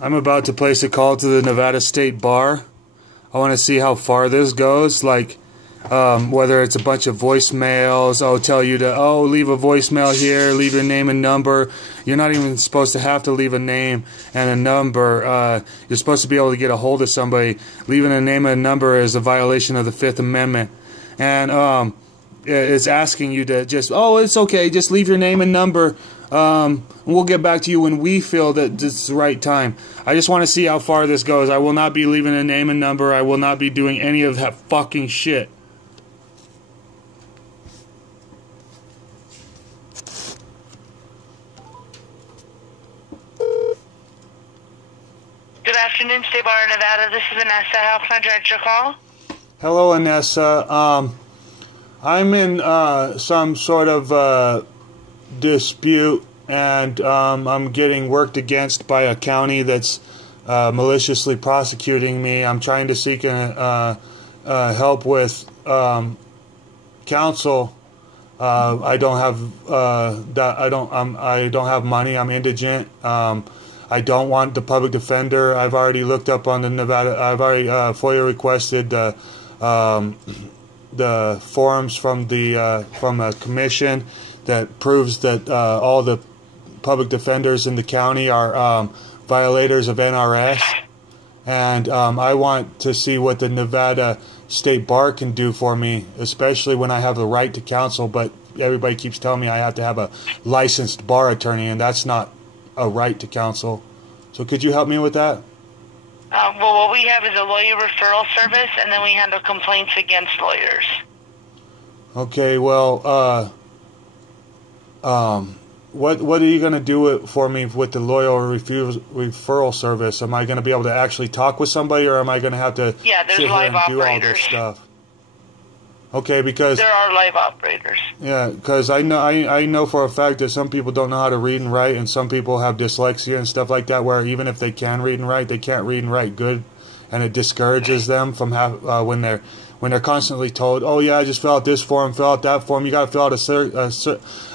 I'm about to place a call to the Nevada State Bar. I want to see how far this goes, like whether it's a bunch of voicemails. I'll tell you to, leave a voicemail here, leave your name and number. You're not even supposed to have to leave a name and a number. You're supposed to be able to get a hold of somebody. Leaving a name and a number is a violation of the Fifth Amendment. And it's asking you to just, it's okay, just leave your name and number. We'll get back to you when we feel that this is the right time. I just want to see how far this goes. I will not be leaving a name and number. I will not be doing any of that fucking shit. Good afternoon, State Bar of Nevada. This is Vanessa. How can I direct your call? Hello, Anessa. I'm in some sort of dispute, and I'm getting worked against by a county that's maliciously prosecuting me. I'm trying to seek help with counsel. I don't have I don't have money. I'm indigent. I don't want the public defender. I've already looked up on the Nevada. I've already FOIA requested the forms from a commission that proves that all the public defenders in the county are violators of NRS, and I want to see what the Nevada State Bar can do for me, especially when I have the right to counsel, but everybody keeps telling me I have to have a licensed bar attorney, and that's not a right to counsel. So could you help me with that? Well, what we have is a lawyer referral service, and then we handle complaints against lawyers. Okay, well, what are you going to do for me with the lawyer referral service? Am I going to be able to actually talk with somebody, or am I going to have to sit here and do all this stuff? Okay, because there are live operators. Yeah, because I know for a fact that some people don't know how to read and write, and some people have dyslexia and stuff like that, where even if they can read and write, they can't read and write good, and it discourages them from when they're constantly told, oh yeah, just fill out this form, fill out that form. You got to fill out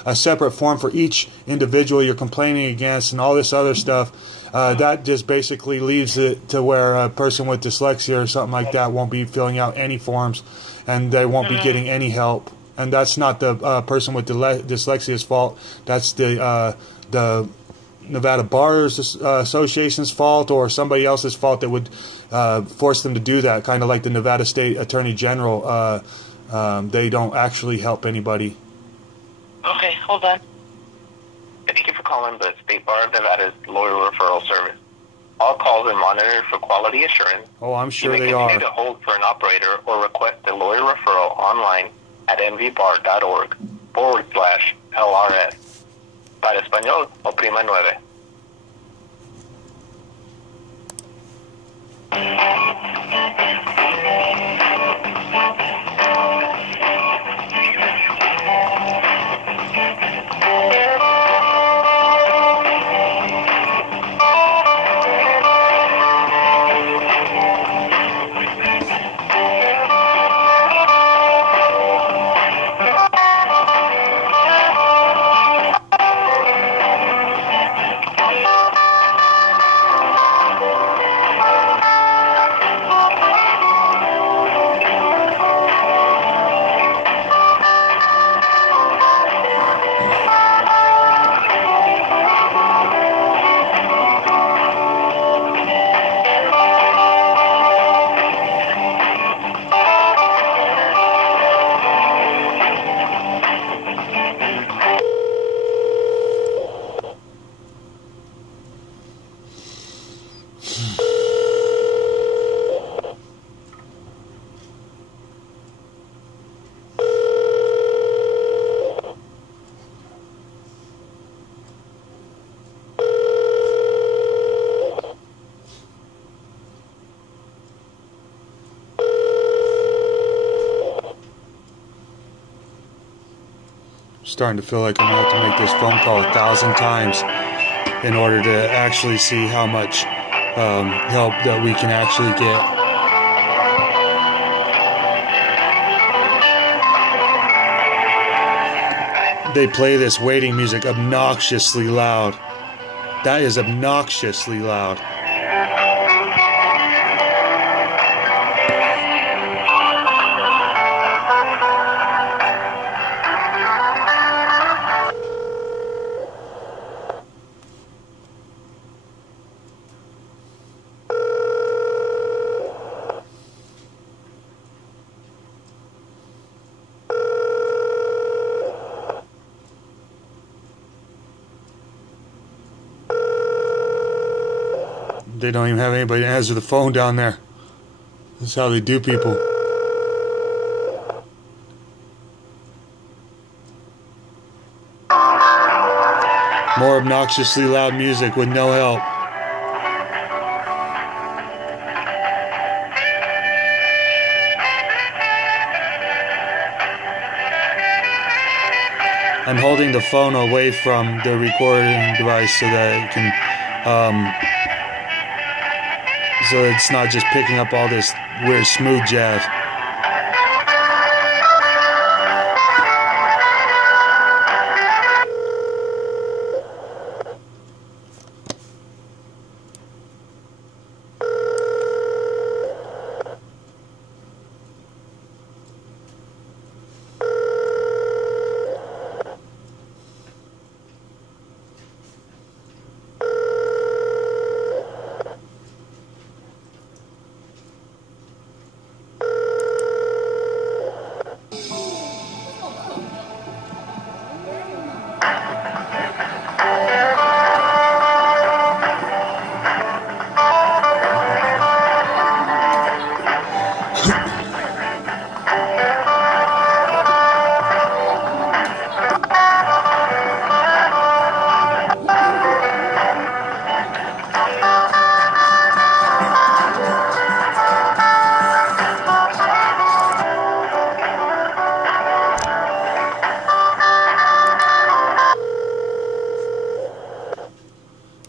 a separate form for each individual you're complaining against, and all this other stuff. That just basically leaves it to where a person with dyslexia or something like that won't be filling out any forms, and they won't be getting any help. And that's not the person with dyslexia's fault. That's the Nevada Bar Association's fault, or somebody else's fault that would force them to do that, kind of like the Nevada State Attorney General. They don't actually help anybody. Okay, hold on. Thank you for calling the State Bar of Nevada's lawyer referral service. All calls are monitored for quality assurance. Oh, I'm sure they are. You may continue to hold for an operator or request a lawyer referral online at nvbar.org/LRS. Para español, oprima 9. Starting to feel like I'm going to have to make this phone call 1,000 times in order to actually see how much help that we can actually get. They play this waiting music obnoxiously loud. That is obnoxiously loud. They don't even have anybody to answer the phone down there. That's how they do people. More obnoxiously loud music with no help. I'm holding the phone away from the recording device so that it can, so it's not just picking up all this weird smooth jazz.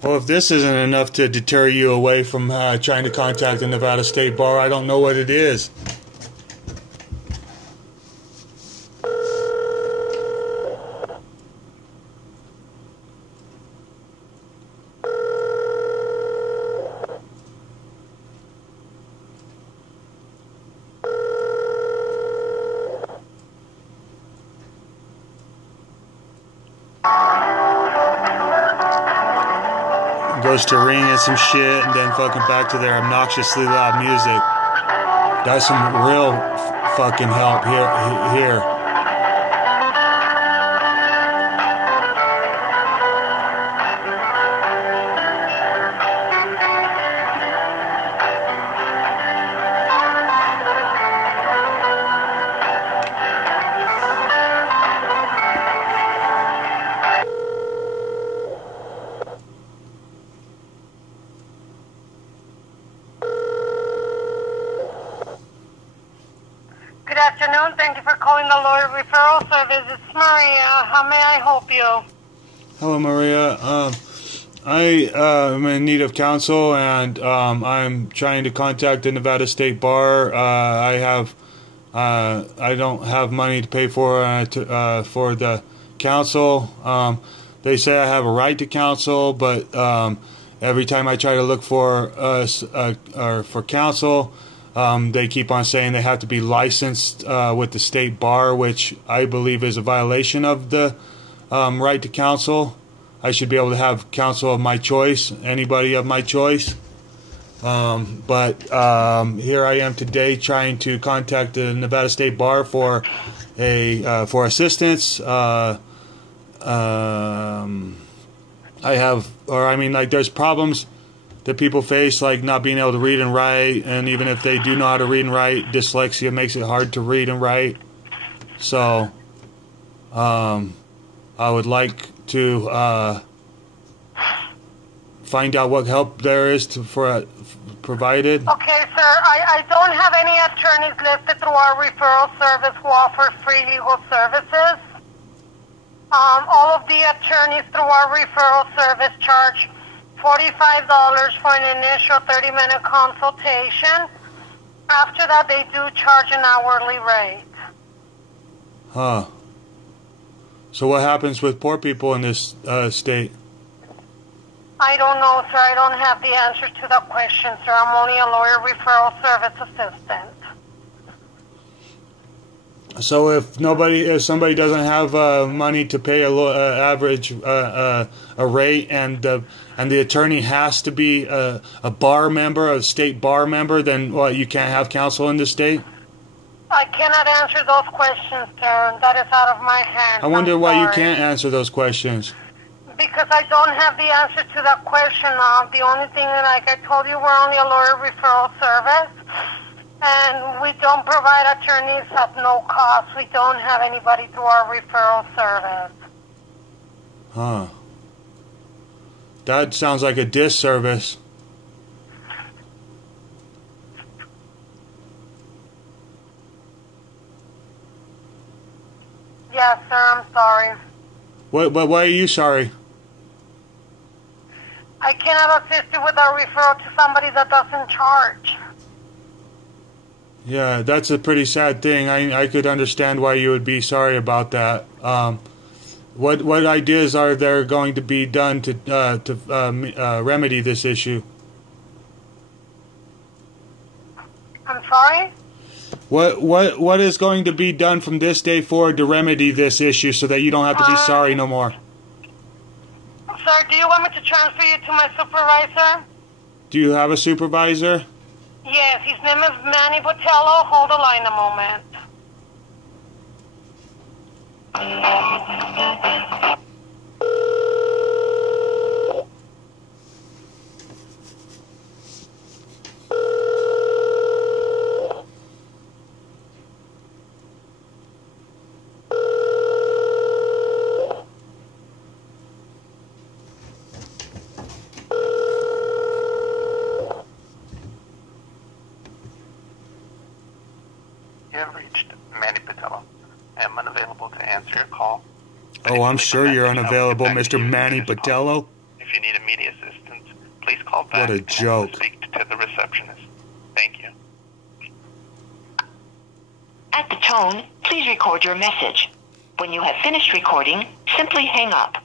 Well, if this isn't enough to deter you away from trying to contact the Nevada State Bar, I don't know what it is. Goes to ringing some shit and then fucking back to their obnoxiously loud music. That's some real fucking help here. Good afternoon. Thank you for calling the Lawyer Referral Service. It's Maria. How may I help you? Hello, Maria. I am in need of counsel, and I'm trying to contact the Nevada State Bar. I don't have money to pay for the counsel. They say I have a right to counsel, but every time I try to look for counsel, they keep on saying they have to be licensed with the state bar, which I believe is a violation of the right to counsel. I should be able to have counsel of my choice, anybody of my choice. But here I am today trying to contact the Nevada State Bar for assistance. There's problems that people face, like not being able to read and write, and even if they do know how to read and write, dyslexia makes it hard to read and write. So I would like to find out what help there is provided. Okay, sir. I don't have any attorneys listed through our referral service who offer free legal services. All of the attorneys through our referral service charge $45 for an initial 30-minute consultation. After that, they do charge an hourly rate. Huh. So what happens with poor people in this state? I don't know, sir. I don't have the answer to the question, sir. I'm only a lawyer referral service assistant. So if somebody doesn't have money to pay average rate, and the attorney has to be a bar member, a state bar member, then what? You can't have counsel in the state? I cannot answer those questions, sir. That is out of my hands. I wonder why you can't answer those questions. because I don't have the answer to that question. The only thing, like I told you, we're only a lawyer referral service, and we don't provide attorneys at no cost. We don't have anybody through our referral service. Huh. That sounds like a disservice. Yes, sir, I'm sorry. Why are you sorry? I cannot assist you with a referral to somebody that doesn't charge. Yeah, that's a pretty sad thing. I could understand why you would be sorry about that. What ideas are there going to be done to remedy this issue? I'm sorry? What is going to be done from this day forward to remedy this issue so that you don't have to be sorry no more? Sir, do you want me to transfer you to my supervisor? Do you have a supervisor? Yes, his name is Manny Botello. Hold the line a moment. You have reached Manny Patello. I am unavailable to answer your call. Oh, I'm sure you're unavailable, Mr. Manny Patello. If you need immediate assistance, please call back. What a joke. And speak to the receptionist. Thank you. At the tone, please record your message. When you have finished recording, simply hang up.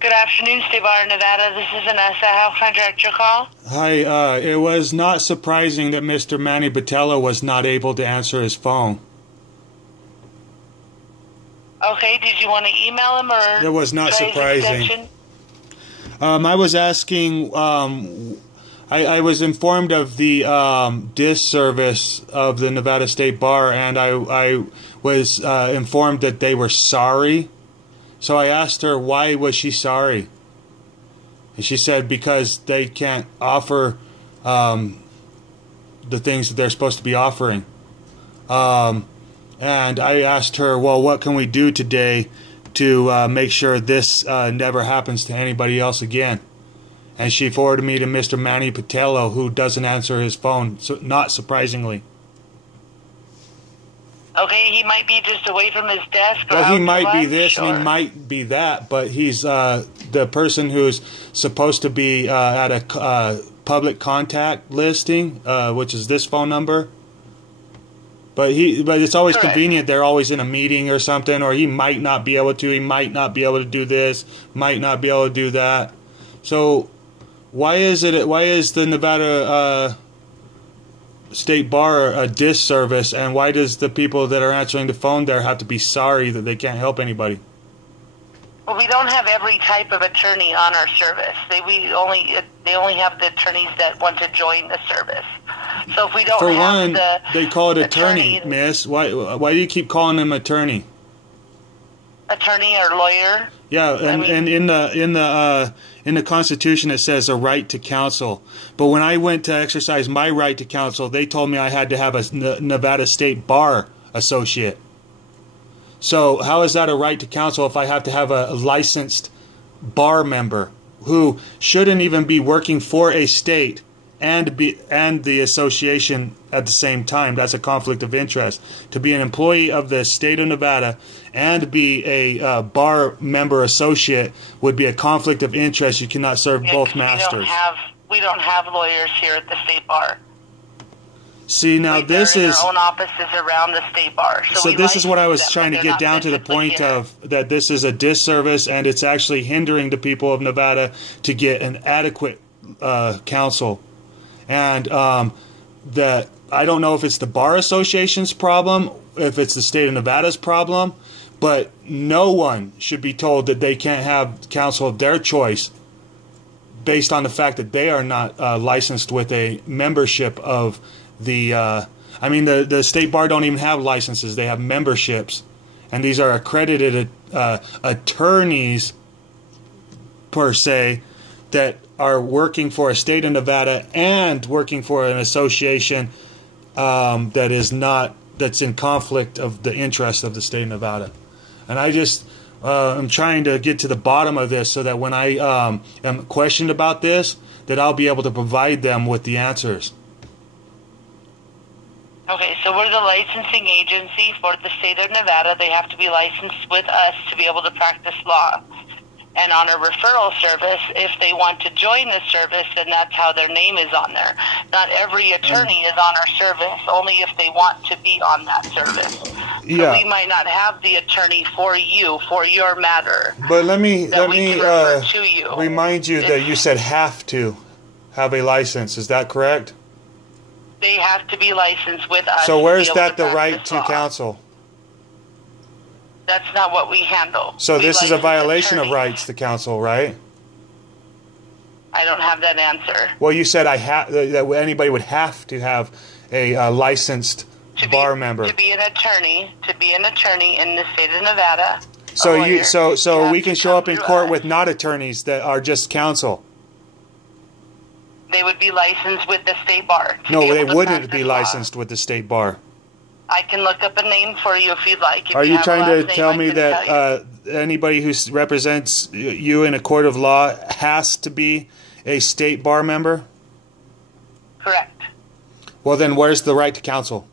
Good afternoon, State Bar, Nevada. This is Vanessa. How can I direct your call? Hi, it was not surprising that Mr. Manny Botello was not able to answer his phone. Okay, did you want to email him or... It was not try his surprising. extension? I was asking, I was informed of the disservice of the Nevada State Bar, and I was informed that they were sorry. So I asked her, why was she sorry? And she said, because they can't offer the things that they're supposed to be offering. And I asked her, well, what can we do today to make sure this never happens to anybody else again? And she forwarded me to Mr. Manny Patello, who doesn't answer his phone, so not surprisingly. Okay, he might be just away from his desk. Or Well, he out to might be lunch, this and or- he might be that, but he's the person who's supposed to be at a public contact listing, which is this phone number. But it's always Correct. convenient. They're always in a meeting or something, or he might not be able to. He might not be able to do this. Might not be able to do that. So, why is the Nevada State Bar a disservice, and why does the people that are answering the phone there have to be sorry that they can't help anybody? Well, we don't have every type of attorney on our service. They only have the attorneys that want to join the service. So if we don't For have one, they call it attorney, attorney- miss. Why do you keep calling him attorney? attorney or lawyer. Yeah, and in the Constitution it says a right to counsel. But when I went to exercise my right to counsel, they told me I had to have a Nevada State Bar associate. So how is that a right to counsel if I have to have a licensed bar member who shouldn't even be working for a state and the association at the same time? That's a conflict of interest. To be an employee of the state of Nevada and be a bar member associate would be a conflict of interest. You cannot serve Yeah, both 'cause masters. We don't have lawyers here at the state bar. See, now this They're in is their own offices around the state bar. so we this is what I was license them, trying but to they're get not down to the physically point here. of that this is a disservice and it's actually hindering the people of Nevada to get an adequate counsel. And that I don't know if it's the Bar Association's problem, if it's the state of Nevada's problem, But no one should be told that they can't have counsel of their choice based on the fact that they are not licensed with a membership of the... I mean, the State Bar don't even have licenses. They have memberships. And these are accredited attorneys, per se, that are working for a state of Nevada and working for an association that's in conflict of the interest of the state of Nevada. And I just I'm trying to get to the bottom of this so that when I am questioned about this, that I'll be able to provide them with the answers. Okay, so we're the licensing agency for the state of Nevada. They have to be licensed with us to be able to practice law. And on a referral service, if they want to join the service, then that's how their name is on there. Not every attorney is on our service, only if they want to be on that service. Yeah. So we might not have the attorney for you, for your matter. But let me remind you that you said have to have a license. Is that correct? They have to be licensed with us. So where's that the right to counsel? That's not what we handle. So this is a violation of rights to counsel, right? I don't have that answer. Well, you said that anybody would have to have a licensed bar member. To be an attorney in the state of Nevada. So we can show up in court with not attorneys that are just counsel. They would be licensed with the state bar. No, they wouldn't be licensed with the state bar. I can look up a name for you if you'd like. Are you trying to tell me that anybody who represents you in a court of law has to be a state bar member? Correct. Well, then where's the right to counsel?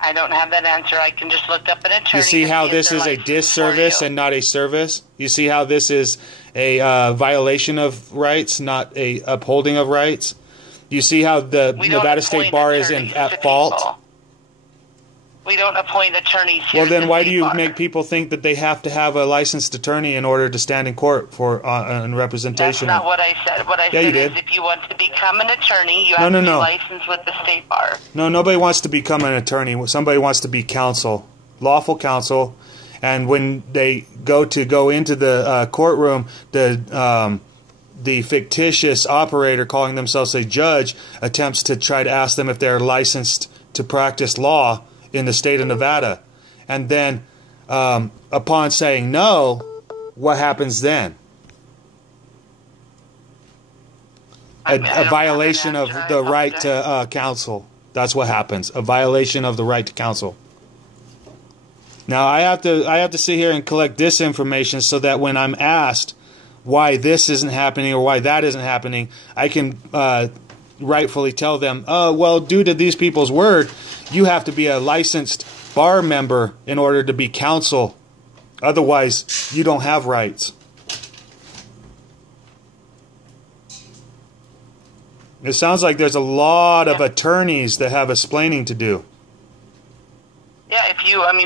I don't have that answer. I can just look up an attorney. You see how this is a disservice and not a service? You see how this is a violation of rights, not a upholding of rights? You see how the Nevada State Bar is at fault? We don't appoint attorneys here. Well, then why do you make people think that they have to have a licensed attorney in order to stand in court for in representation? That's not what I said. What I said is if you want to become an attorney, you have to be licensed with the State Bar. No, nobody wants to become an attorney. Somebody wants to be counsel, lawful counsel. And when they go into the courtroom, the fictitious operator calling themselves a judge attempts to try to ask them if they're licensed to practice law in the state of Nevada. And then upon saying no, what happens then? A violation of the right to counsel. That's what happens. A violation of the right to counsel. Now I have to sit here and collect this information so that when I'm asked why this isn't happening or why that isn't happening, I can rightfully tell them, well, due to these people's word, you have to be a licensed bar member in order to be counsel. Otherwise, you don't have rights. It sounds like there's a lot of attorneys that have explaining to do. Yeah,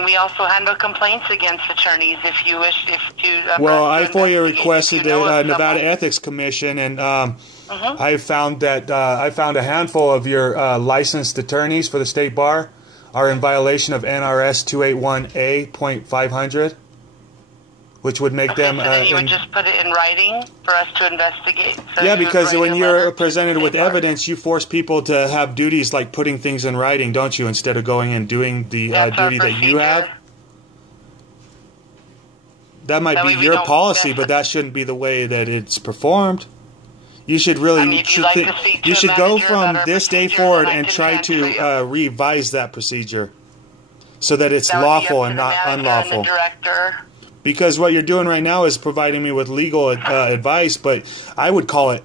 we also handle complaints against attorneys if you wish to... well, I FOIA requested the Nevada Ethics Commission, and I found that I found a handful of your licensed attorneys for the State Bar are in violation of NRS 281A.500, which would make them... So then you would just put it in writing for us to investigate? So yeah, because when you're presented with evidence, you force people to have duties like putting things in writing, don't you, instead of going and doing the duty that you have? That might be your policy, but that shouldn't be the way that it's performed. You should really... you should go from this day forward and try to revise that procedure so that it's lawful and not unlawful. Because what you're doing right now is providing me with legal advice, but I would call it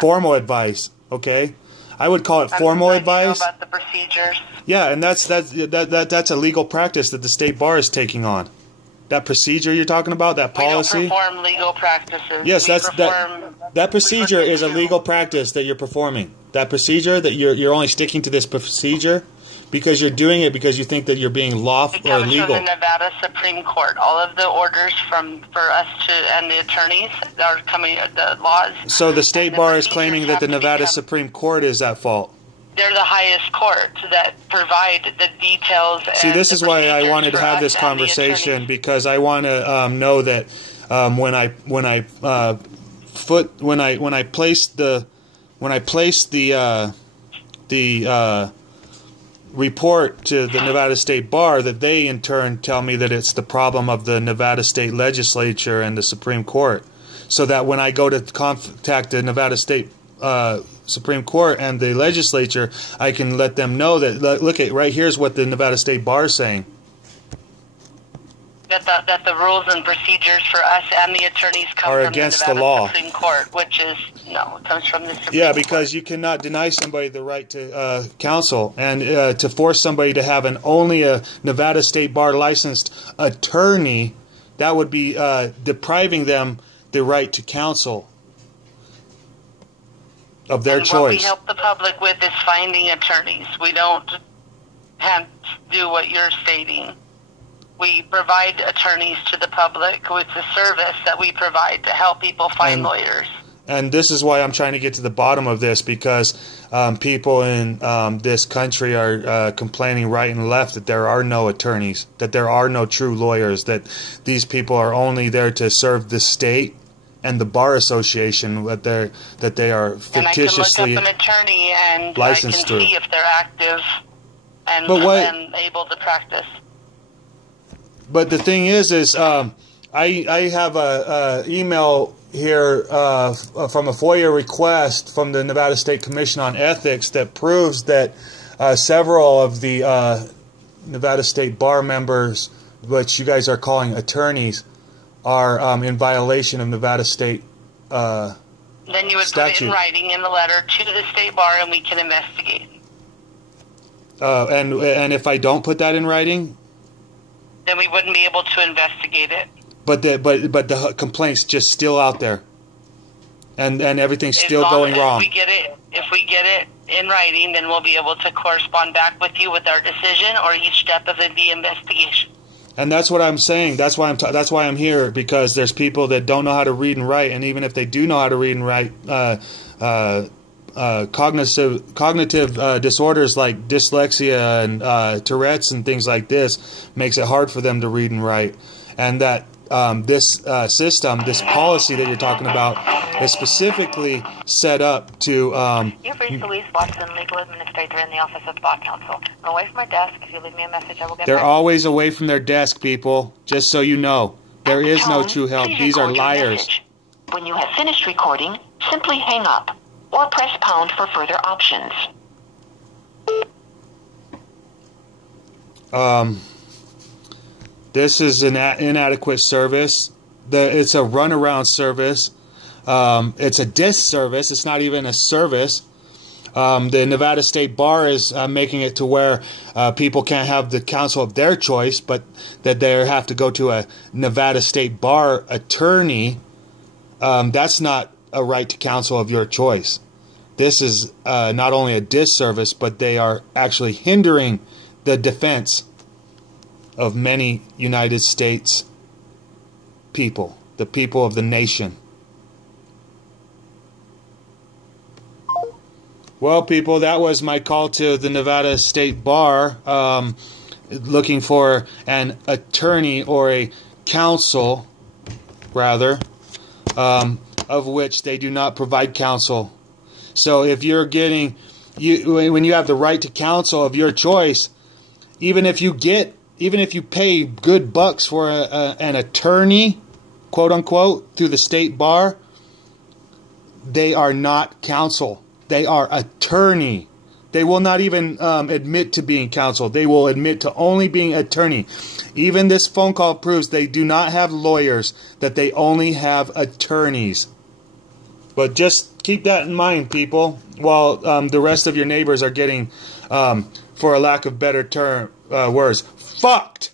formal advice, okay? I would call it formal advice. About the procedures. Yeah, and that's a legal practice that the State Bar is taking on. That procedure you're talking about, that policy. We don't perform legal practices. Yes, that procedure is a legal practice that you're performing. That procedure that you're only sticking to this procedure because you're doing it because you think that you're being lawful or legal. It comes from the Nevada Supreme Court. All of the orders for us and the attorneys are coming, the laws. So the State Bar is claiming that the Nevada Supreme Court is at fault. they're the highest court that provide the details. See, this is why I wanted to have this conversation, because I want to know that when I place the report to the Nevada State Bar, that they in turn tell me that it's the problem of the Nevada State Legislature and the Supreme Court, so that when I go to contact the Nevada State Supreme Court and the legislature, I can let them know that, look, right here's what the Nevada State Bar is saying. That the rules and procedures for us and the attorneys come from against the the law. Supreme Court, which is, no, it comes from the Supreme Court. Yeah, because you cannot deny somebody the right to counsel, and to force somebody to have only a Nevada State Bar licensed attorney, that would be depriving them the right to counsel of their choice. What we help the public with is finding attorneys. We don't have to do what you're stating. We provide attorneys to the public with the service that we provide to help people find lawyers. And this is why I'm trying to get to the bottom of this, because people in this country are complaining right and left that there are no attorneys, that there are no true lawyers, that these people are only there to serve the state and the Bar Association, that they are fictitiously and I can look up an attorney and licensed I can see if they're active and able to practice. But the thing is I have a email here from a FOIA request from the Nevada State Commission on Ethics that proves that several of the Nevada State Bar members, which you guys are calling attorneys, are in violation of Nevada State then you would statute. Put it in writing in the letter to the State Bar, and we can investigate. And if I don't put that in writing, then we wouldn't be able to investigate it. But the complaint's just still out there, and everything's still going wrong. If we get it in writing, then we'll be able to correspond back with you with our decision or each step of the investigation. And that's what I'm saying. That's why I'm here, because there's people that don't know how to read and write, and even if they do know how to read and write, cognitive disorders like dyslexia and Tourette's and things like this makes it hard for them to read and write, and that this system, this policy that you're talking about, is specifically set up to. You've reached Louise Watson, legal administrator in the office of Bar Counsel. I'm away from my desk. If you leave me a message, I will get They're back. always away from their desk, people. Just so you know, there is no true help. These are liars. When you have finished recording, simply hang up or press pound for further options. This is an inadequate service. It's a runaround service. It's a disservice. It's not even a service. The Nevada State Bar is making it to where people can't have the counsel of their choice, but that they have to go to a Nevada State Bar attorney. That's not a right to counsel of your choice. This is not only a disservice, but they are actually hindering the defense of many United States people, the people of the nation. Well, people, that was my call to the Nevada State Bar, looking for an attorney or a counsel, rather, of which they do not provide counsel. So if you're getting, when you have the right to counsel of your choice, even if you pay good bucks for an attorney, quote unquote, through the State Bar, they are not counsel. They are attorney. They will not even admit to being counsel. They will admit to only being attorney. Even this phone call proves they do not have lawyers, that they only have attorneys. But just keep that in mind, people, while the rest of your neighbors are getting, for a lack of better words, fucked.